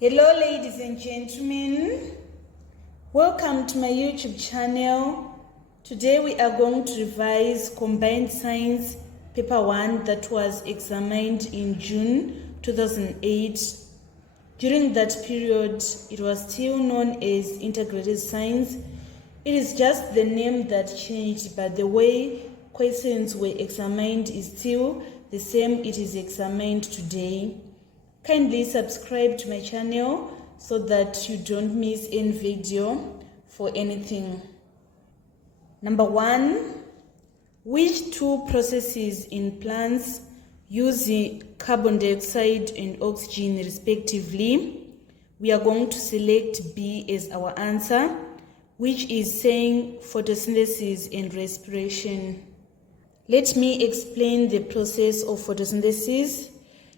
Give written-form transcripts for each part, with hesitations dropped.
Hello ladies and gentlemen, welcome to my YouTube channel. Today we are going to revise Combined Science Paper 1 that was examined in June 2008. During that period, it was still known as Integrated Science. It is just the name that changed, but the way questions were examined is still the same. It is examined today. Kindly subscribe to my channel so that you don't miss any video for anything. Number 1, which two processes in plants use carbon dioxide and oxygen respectively? We are going to select B as our answer, which is saying photosynthesis and respiration. Let me explain the process of photosynthesis.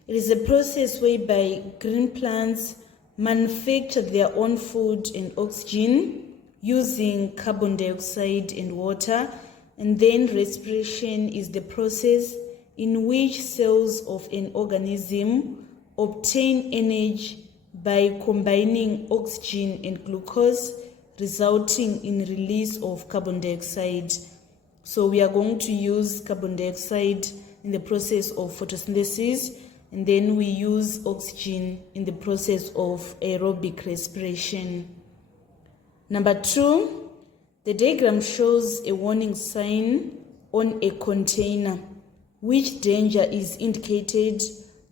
It is a process whereby green plants manufacture their own food and oxygen using carbon dioxide and water, and then respiration is the process in which cells of an organism obtain energy by combining oxygen and glucose, resulting in release of carbon dioxide. So we are going to use carbon dioxide in the process of photosynthesis, and then we use oxygen in the process of aerobic respiration. Number 2, the diagram shows a warning sign on a container. Which danger is indicated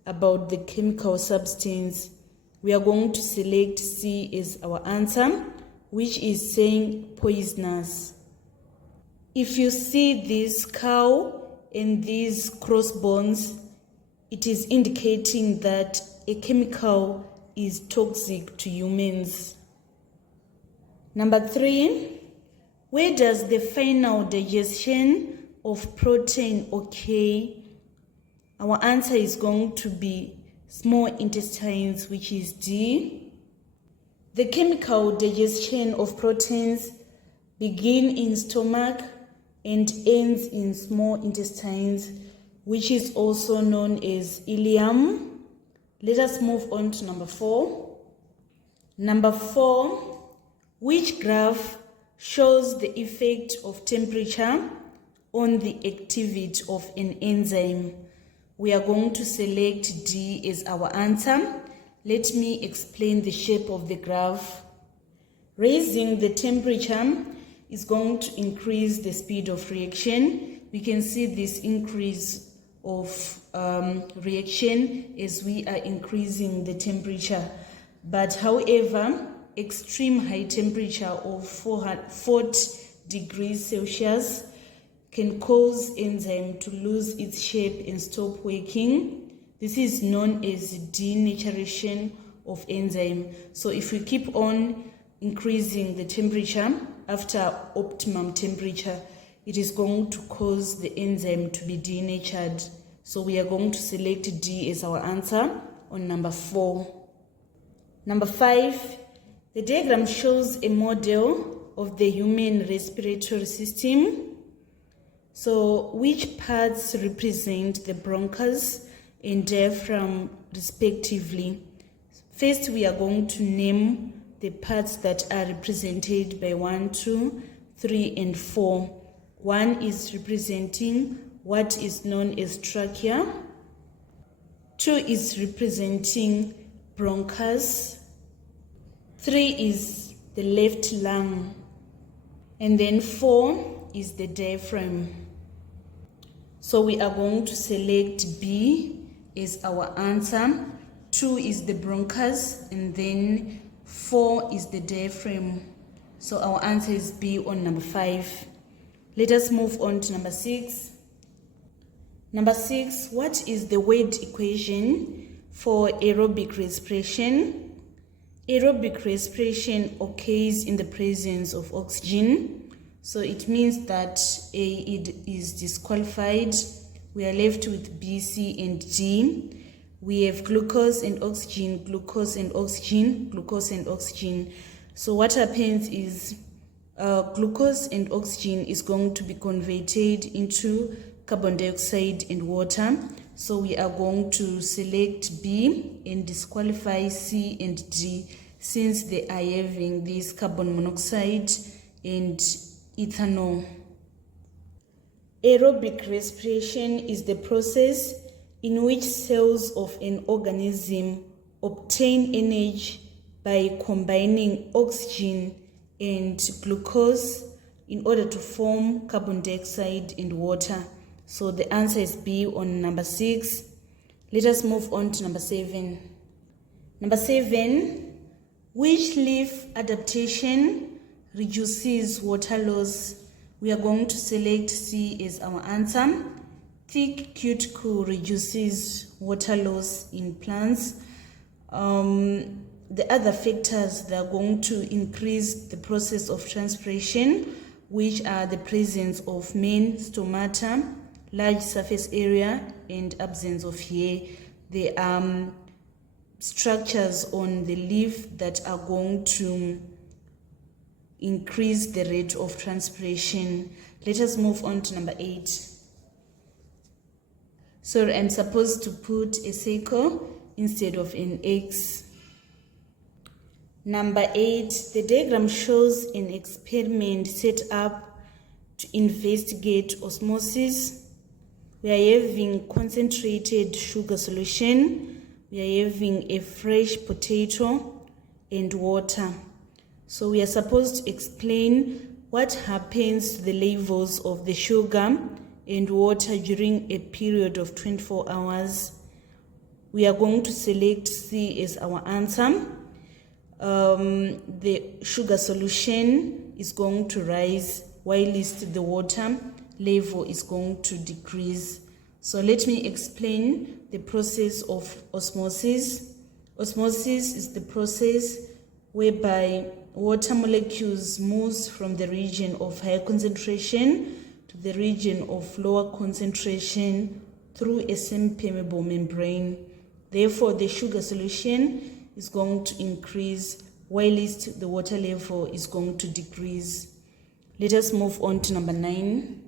about the chemical substance? We are going to select C as our answer, which is saying poisonous. If you see this cow and these crossbones, it is indicating that a chemical is toxic to humans. Number 3, where does the final digestion of protein occur? Our answer is going to be small intestines, which is D. The chemical digestion of proteins begin in stomach and ends in small intestines, which is also known as ileum. Let us move on to number 4. Number 4, which graph shows the effect of temperature on the activity of an enzyme? We are going to select D as our answer. Let me explain the shape of the graph. Raising the temperature is going to increase the speed of reaction. We can see this increase of reaction as we are increasing the temperature. But however, extreme high temperature of 40 degrees Celsius can cause enzyme to lose its shape and stop working. This is known as denaturation of enzyme. So if we keep on increasing the temperature after optimum temperature, it is going to cause the enzyme to be denatured. So we are going to select D as our answer on number 4. Number 5, the diagram shows a model of the human respiratory system. So which parts represent the bronchus and diaphragm respectively? First, we are going to name the parts that are represented by 1, 2, 3, and 4. 1 is representing what is known as trachea. 2 is representing bronchus. 3 is the left lung. And then 4 is the diaphragm. So we are going to select B as our answer. 2 is the bronchus, and then 4 is the diaphragm. So our answer is B on number 5. Let us move on to number 6. Number 6, what is the word equation for aerobic respiration? Aerobic respiration occurs in the presence of oxygen. So it means that A is disqualified. We are left with B, C, and D. We have glucose and oxygen, glucose and oxygen, glucose and oxygen. So what happens is glucose and oxygen is going to be converted into carbon dioxide and water. So we are going to select B and disqualify C and D, since they are having this carbon monoxide and ethanol. Aerobic respiration is the process in which cells of an organism obtain energy by combining oxygen and glucose in order to form carbon dioxide and water. So the answer is B on number 6. Let us move on to number 7. Number 7, which leaf adaptation reduces water loss? We are going to select C as our answer. Thick cuticle reduces water loss in plants. The other factors that are going to increase the process of transpiration, which are the presence of main stomata, large surface area, and absence of hair. There are structures on the leaf that are going to increase the rate of transpiration. Let us move on to number 8. So I'm supposed to put a circle instead of an X. Number 8, the diagram shows an experiment set up to investigate osmosis. We are having concentrated sugar solution, we are having a fresh potato and water. So we are supposed to explain what happens to the levels of the sugar and water during a period of 24 hours. We are going to select C as our answer. The sugar solution is going to rise, whilst the water level is going to decrease. So let me explain the process of osmosis. Osmosis is the process whereby water molecules moves from the region of higher concentration to the region of lower concentration through a semi-permeable membrane. Therefore, the sugar solution is going to increase, whilst the water level is going to decrease. Let us move on to number 9.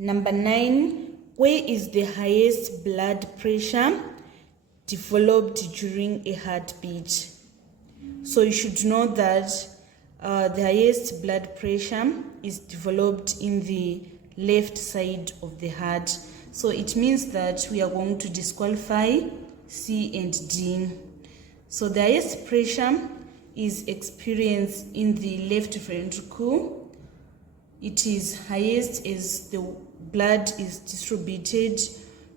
Number 9, where is the highest blood pressure developed during a heartbeat? So you should know that the highest blood pressure is developed in the left side of the heart. So it means that we are going to disqualify C and D. So the highest pressure is experienced in the left ventricle. It is highest as the blood is distributed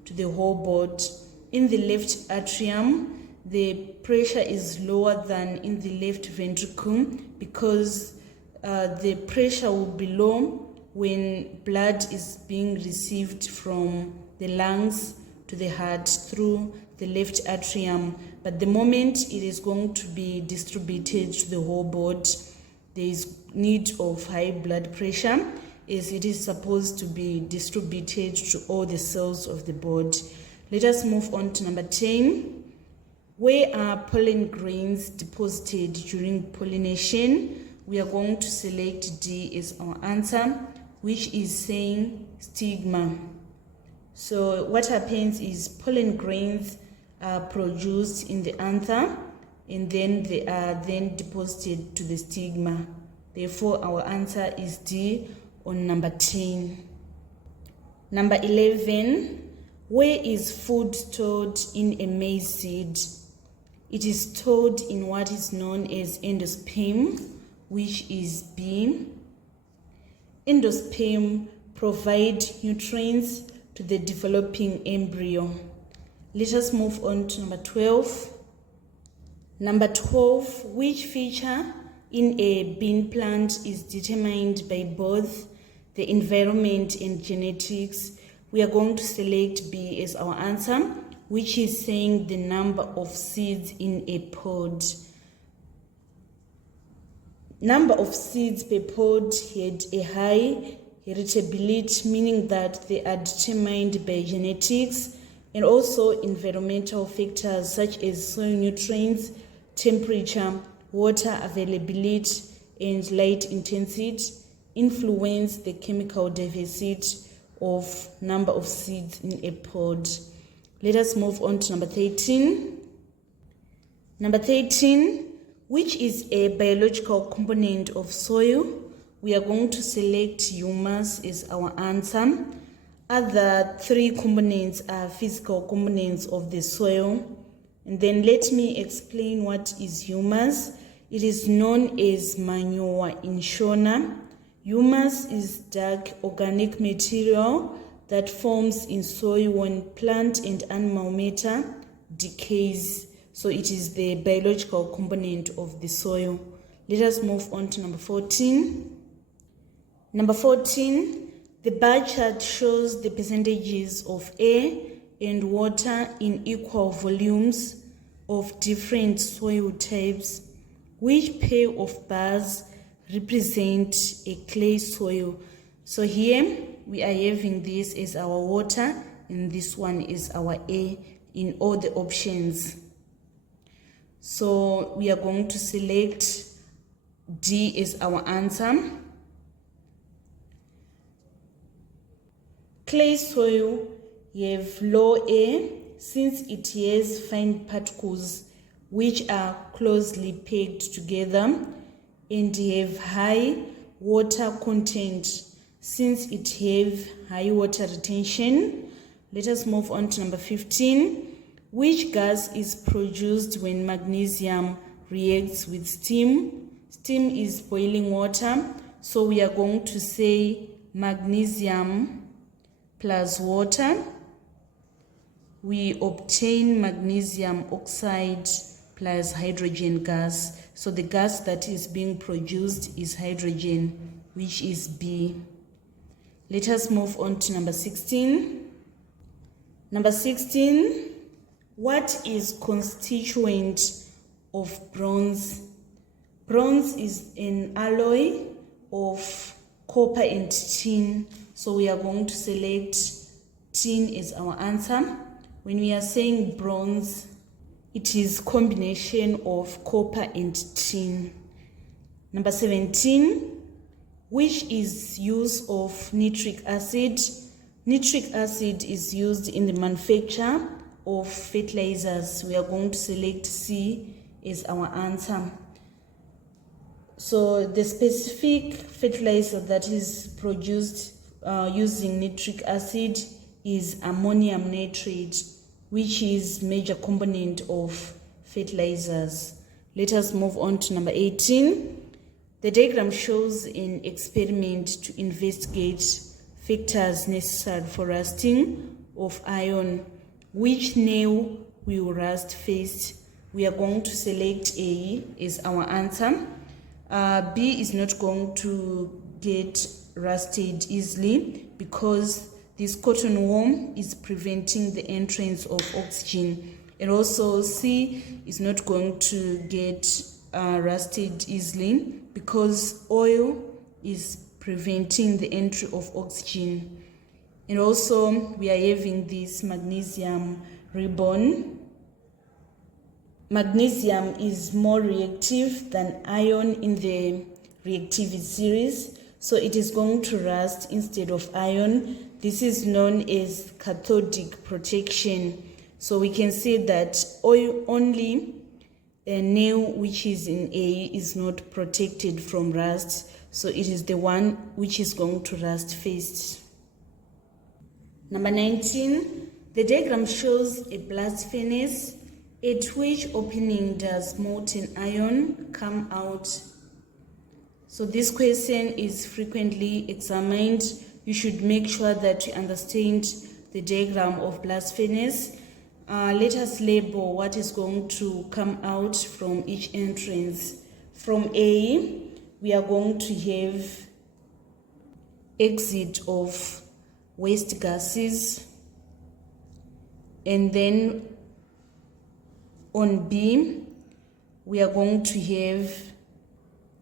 to the whole body. In the left atrium, the pressure is lower than in the left ventricle because the pressure will be low when blood is being received from the lungs to the heart through the left atrium. But the moment it is going to be distributed to the whole body, there is need of high blood pressure, as it is supposed to be distributed to all the cells of the body. Let us move on to number 10. Where are pollen grains deposited during pollination? We are going to select D as our answer, which is saying stigma. So what happens is pollen grains are produced in the anther and then they are then deposited to the stigma. Therefore, our answer is D on number 10. Number 11, where is food stored in a maize seed? It is stored in what is known as endosperm, which is B. Endosperm provide nutrients to the developing embryo. Let us move on to number 12. Number 12, which feature in a bean plant is determined by both the environment and genetics? We are going to select B as our answer, which is saying the number of seeds in a pod. Number of seeds per pod had a high heritability, meaning that they are determined by genetics and also environmental factors such as soil nutrients, temperature, water availability, and light intensity influence the chemical diversity of number of seeds in a pod. Let us move on to number 13. Number 13, which is a biological component of soil? We are going to select humus as our answer. Other three components are physical components of the soil. And then let me explain what is humus. It is known as manure in Shona. Humus is dark organic material that forms in soil when plant and animal matter decays. So it is the biological component of the soil. Let us move on to number 14. Number 14, the bar chart shows the percentages of air and water in equal volumes of different soil types. Which pair of bars represent a clay soil? So here we are having this as our water and this one is our air in all the options. So we are going to select D as our answer. Clay soil have low air since it has fine particles which are closely packed together, and have high water content since it have high water retention. Let us move on to number 15. Which gas is produced when magnesium reacts with steam? Steam is boiling water, so we are going to say magnesium plus water. We obtain magnesium oxide plus hydrogen gas. So the gas that is being produced is hydrogen, which is B. Let us move on to number 16. Number 16, what is constituent of bronze? Bronze is an alloy of copper and tin. So we are going to select tin as our answer. When we are saying bronze, it is combination of copper and tin. Number 17, which is use of nitric acid? Nitric acid is used in the manufacture of fertilizers. We are going to select C as our answer. So the specific fertilizer that is produced using nitric acid is ammonium nitrate, which is major component of fertilizers. Let us move on to number 18. The diagram shows an experiment to investigate factors necessary for rusting of iron. Which nail will rust first? We are going to select A as our answer. B is not going to get rusted easily because this cotton worm is preventing the entrance of oxygen. And also C is not going to get rusted easily because oil is preventing the entry of oxygen. And also we are having this magnesium ribbon. Magnesium is more reactive than iron in the reactivity series, so it is going to rust instead of iron. This is known as cathodic protection. So we can say that only a nail which is in A is not protected from rust, so it is the one which is going to rust first. Number 19, the diagram shows a blast furnace. At which opening does molten iron come out? So this question is frequently examined. You should make sure that you understand the diagram of blast furnace. Let us label what is going to come out from each entrance. From A, we are going to have exit of waste gases, and then on B, we are going to have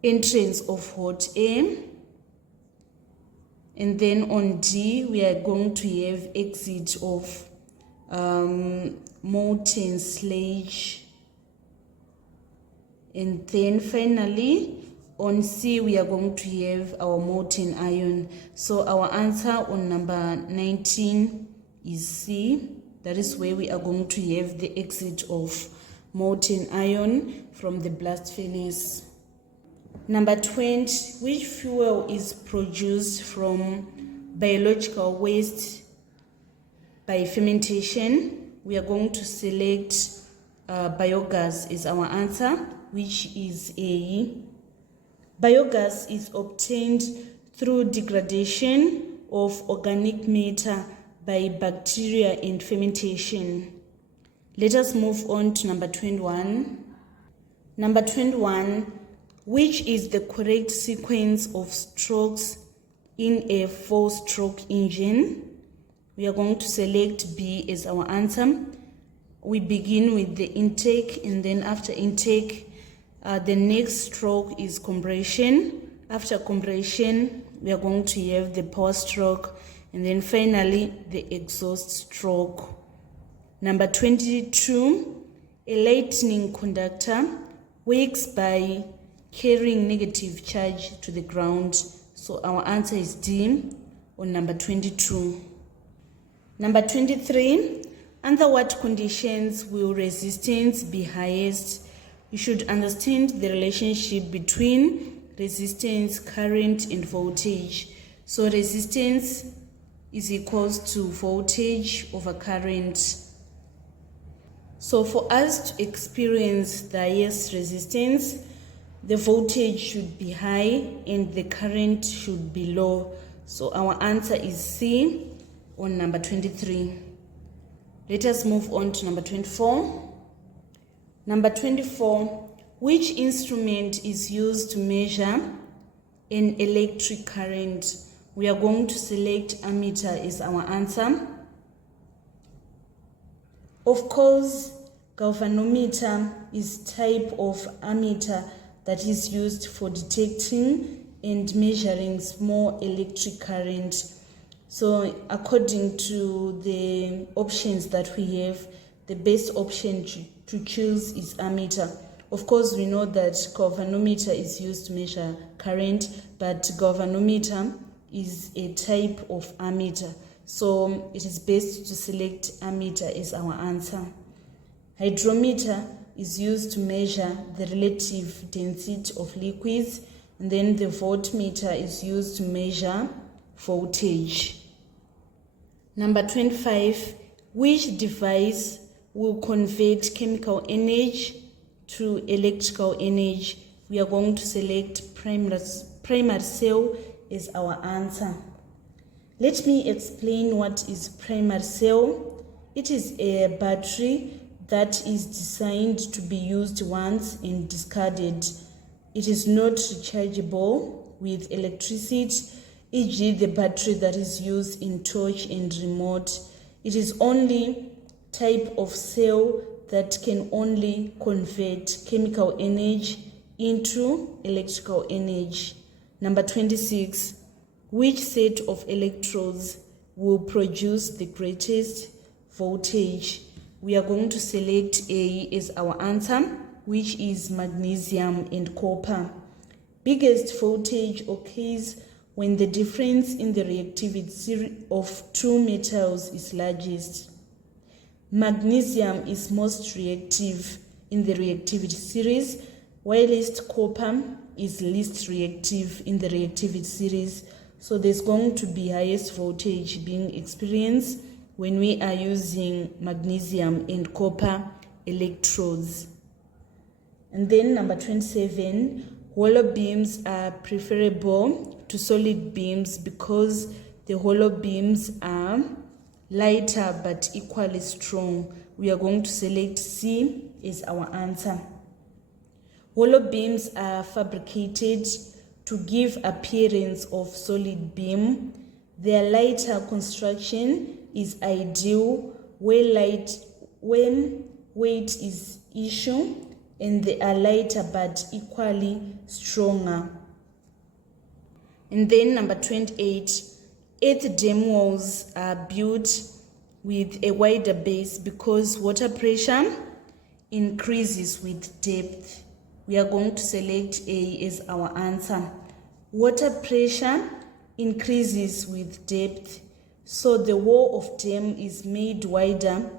entrance of hot air, and then on D, we are going to have exit of molten sludge, and then finally on C, we are going to have our molten iron. So our answer on number 19 is C. That is where we are going to have the exit of molten iron from the blast furnace. Number 20, which fuel is produced from biological waste by fermentation? We are going to select biogas is our answer, which is A. Biogas is obtained through degradation of organic matter by bacteria and fermentation. Let us move on to number 21. Number 21, which is the correct sequence of strokes in a 4-stroke engine? We are going to select B as our answer. We begin with the intake, and then after intake, the next stroke is compression. After compression, we are going to have the power stroke, and then finally the exhaust stroke. Number 22, a lightning conductor works by carrying negative charge to the ground. So our answer is D on number 22. Number 23, under what conditions will resistance be highest? You should understand the relationship between resistance, current, and voltage. So resistance is equals to voltage over current. So for us to experience the highest resistance, the voltage should be high and the current should be low. So our answer is C on number 23. Let us move on to number 24. Number 24, which instrument is used to measure an electric current? We are going to select ammeter as our answer. Of course, galvanometer is type of ammeter that is used for detecting and measuring small electric current. So according to the options that we have, the best option to choose is ammeter. Of course, we know that galvanometer is used to measure current, but galvanometer is a type of ammeter. So it is best to select ammeter as our answer. Hydrometer is used to measure the relative density of liquids, and then the voltmeter is used to measure voltage. Number 25, which device will convert chemical energy to electrical energy? We are going to select primary cell as our answer. Let me explain what is primary cell. It is a battery that is designed to be used once and discarded. It is not rechargeable with electricity, e.g. the battery that is used in torch and remote. It is only type of cell that can only convert chemical energy into electrical energy. Number 26, which set of electrodes will produce the greatest voltage? We are going to select A as our answer, which is magnesium and copper. Biggest voltage occurs when the difference in the reactivity of two metals is largest. Magnesium is most reactive in the reactivity series, whilst copper is least reactive in the reactivity series. So there's going to be highest voltage being experienced when we are using magnesium and copper electrodes. And then number 27, hollow beams are preferable to solid beams because the hollow beams are lighter but equally strong. We are going to select C as our answer. Hollow beams are fabricated to give appearance of solid beam. Their lighter construction is ideal when weight is issue, and they are lighter but equally stronger. And then number 28, earth dam walls are built with a wider base because water pressure increases with depth. We are going to select A as our answer. Water pressure increases with depth, So the wall of dam is made wider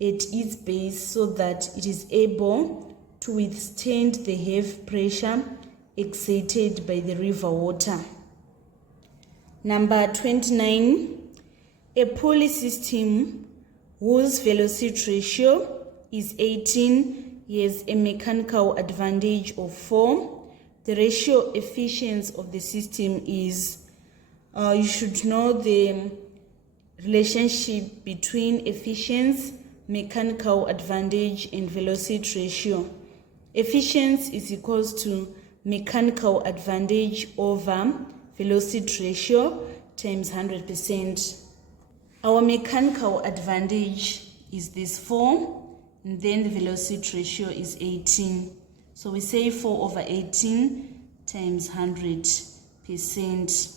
at its base so that it is able to withstand the heavy pressure exerted by the river water. Number 29, a pulley system whose velocity ratio is 18 has a mechanical advantage of 4. The ratio efficiency of the system is, you should know the relationship between efficiency, mechanical advantage, and velocity ratio. Efficiency is equals to mechanical advantage over velocity ratio times 100%. Our mechanical advantage is this 4, and then the velocity ratio is 18. So we say 4 over 18 times 100%.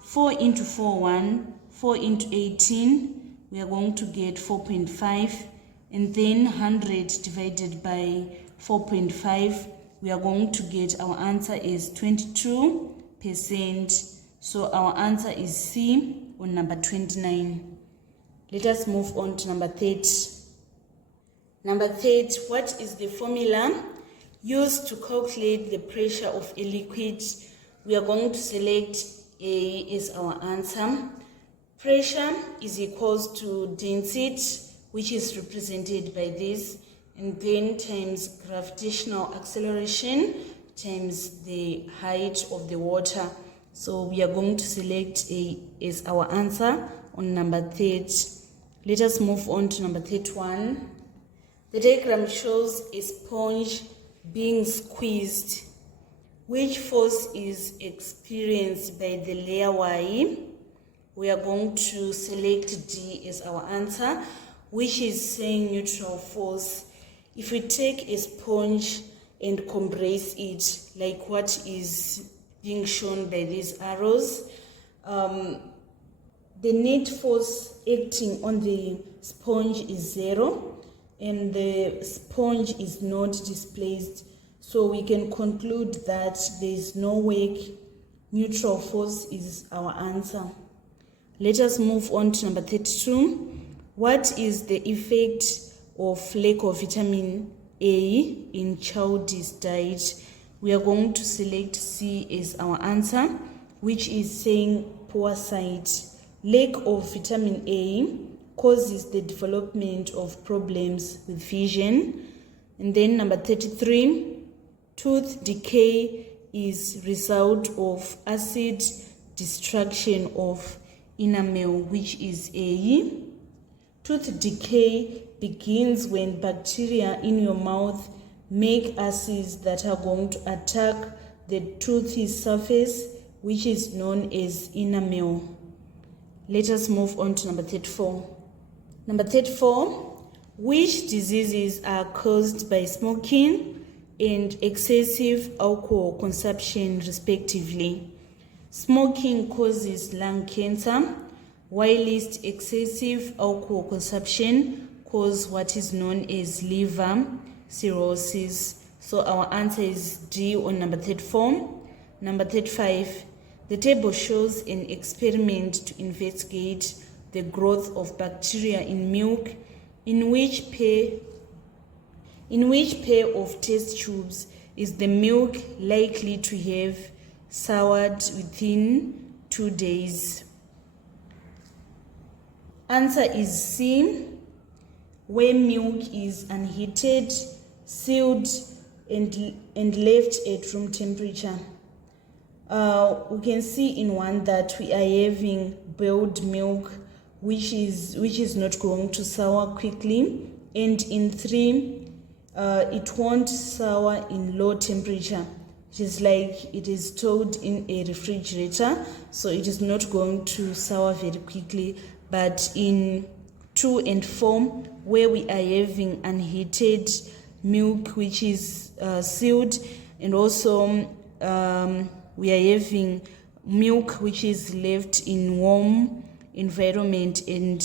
4 into 4, 1. 4 into 18, we are going to get 4.5. And then 100 divided by 4.5, we are going to get our answer is 22%. So our answer is C on number 29. Let us move on to number 30. Number 30, what is the formula used to calculate the pressure of a liquid? We are going to select A as our answer. Pressure is equals to density, which is represented by this, and then times gravitational acceleration times the height of the water. So we are going to select A as our answer on number 30. Let us move on to number 31. The diagram shows a sponge being squeezed. Which force is experienced by the layer Y? We are going to select D as our answer, which is saying neutral force. If we take a sponge and compress it, like what is being shown by these arrows, the net force acting on the sponge is 0, and the sponge is not displaced. So we can conclude that there is no work. Neutral force is our answer. Let us move on to number 32. What is the effect of lack of vitamin A in childish diet? We are going to select C as our answer, which is saying poor sight. Lack of vitamin A causes the development of problems with vision. And then number 33, tooth decay is result of acid destruction of enamel, which is A. Tooth decay begins when bacteria in your mouth make acids that are going to attack the toothy surface, which is known as enamel. Let us move on to number 34. Number 34, which diseases are caused by smoking and excessive alcohol consumption respectively? Smoking causes lung cancer, whilst excessive alcohol consumption causes what is known as liver cirrhosis. So our answer is D on number 34. Number 35, the table shows an experiment to investigate the growth of bacteria in milk, in which pair of test tubes is the milk likely to have soured within 2 days. Answer is C, where milk is unheated, sealed, and left at room temperature. We can see in one that we are having boiled milk, which is not going to sour quickly, and in 3, it won't sour in low temperature. It is like it is stored in a refrigerator, so it is not going to sour very quickly. But in 2 and 4, where we are having unheated milk, which is sealed, and also we are having milk which is left in warm environment and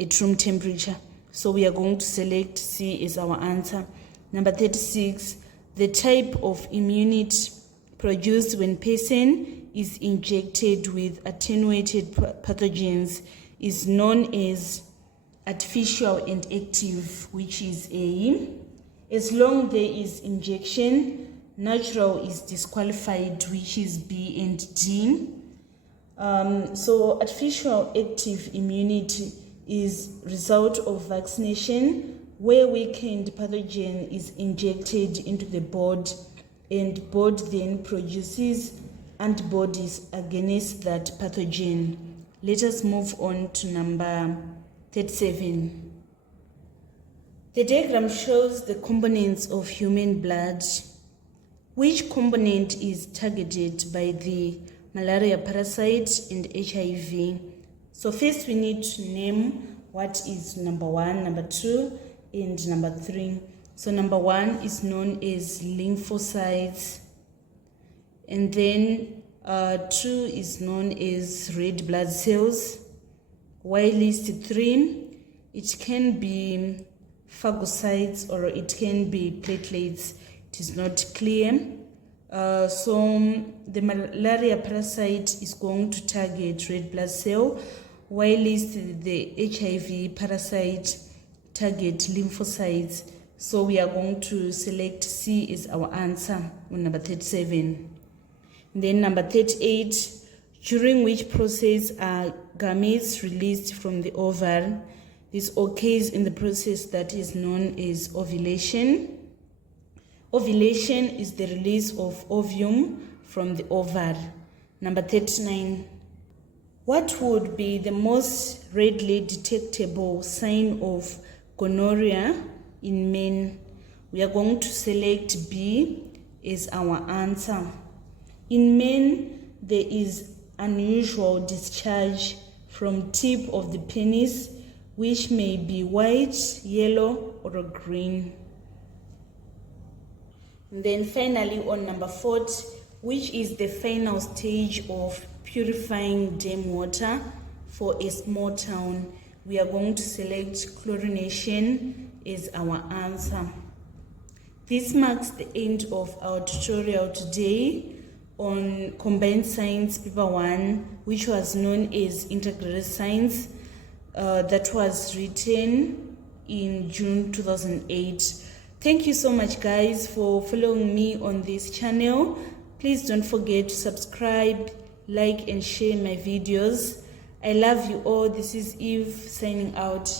at room temperature. So we are going to select C as our answer. Number 36, the type of immunity produced when person is injected with attenuated pathogens is known as artificial and active, which is A. As long there is injection, natural is disqualified, which is B and D. So artificial active immunity is result of vaccination, where weakened pathogen is injected into the body, and body then produces antibodies against that pathogen. Let us move on to number 37. The diagram shows the components of human blood. Which component is targeted by the malaria parasite and HIV? So first we need to name what is number 1, number 2, and number 3. So number 1 is known as lymphocytes, and then 2 is known as red blood cells, while list 3, it can be phagocytes or it can be platelets. It is not clear. So the malaria parasite is going to target red blood cell, while the HIV parasite target lymphocytes. So we are going to select C as our answer on number 37. Then number 38, during which process are gametes released from the ovary? This occurs in the process that is known as ovulation. Ovulation is the release of ovum from the ovary. Number 39. What would be the most readily detectable sign of gonorrhea in men? We are going to select B as our answer. In men, there is unusual discharge from tip of the penis, which may be white, yellow, or green. And then finally on number 40, which is the final stage of purifying dam water for a small town? We are going to select chlorination as our answer. This marks the end of our tutorial today on Combined Science Paper 1, which was known as Integrated Science, that was written in June 2008. Thank you so much, guys, for following me on this channel. Please don't forget to subscribe, like, and share my videos. I love you all. This is Eve signing out.